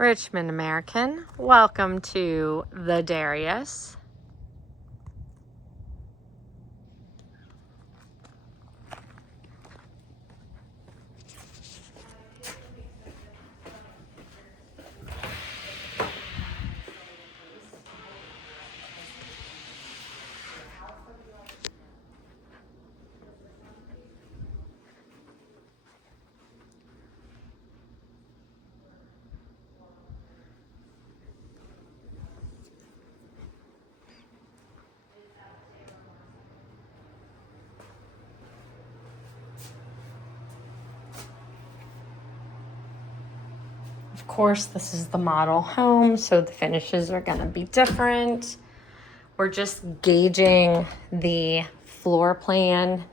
Richmond American, welcome to the Darius. Of course, this is the model home, so the finishes are going to be different. We're just gauging the floor plan.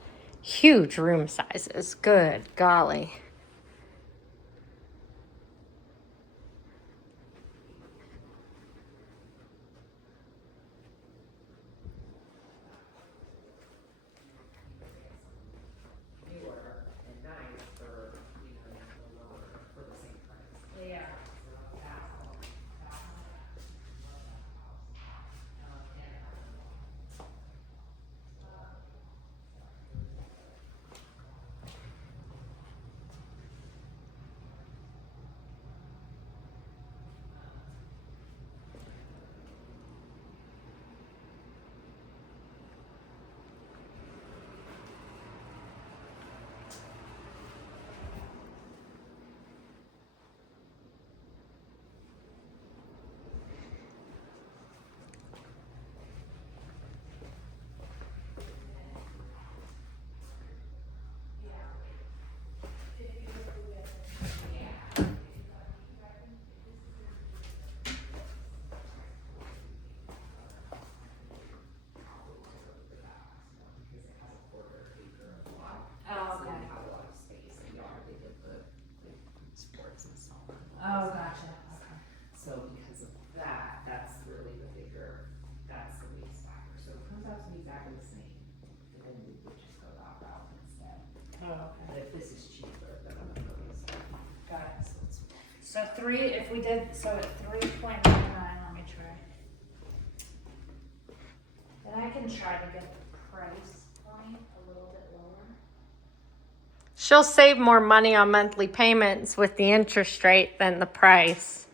Huge room sizes. Good golly. Oh, gotcha. Okay. So because of that, that's really the bigger, that's the waste factor. So it comes out to be exactly the same. And then we would just go that route instead. Oh, okay. But if this is cheaper, then I'm gonna go waste factor. Got it. So it's So if we did, so at 3.99, let me try. And I can try to get the price point a little bit lower. She'll save more money on monthly payments with the interest rate than the price.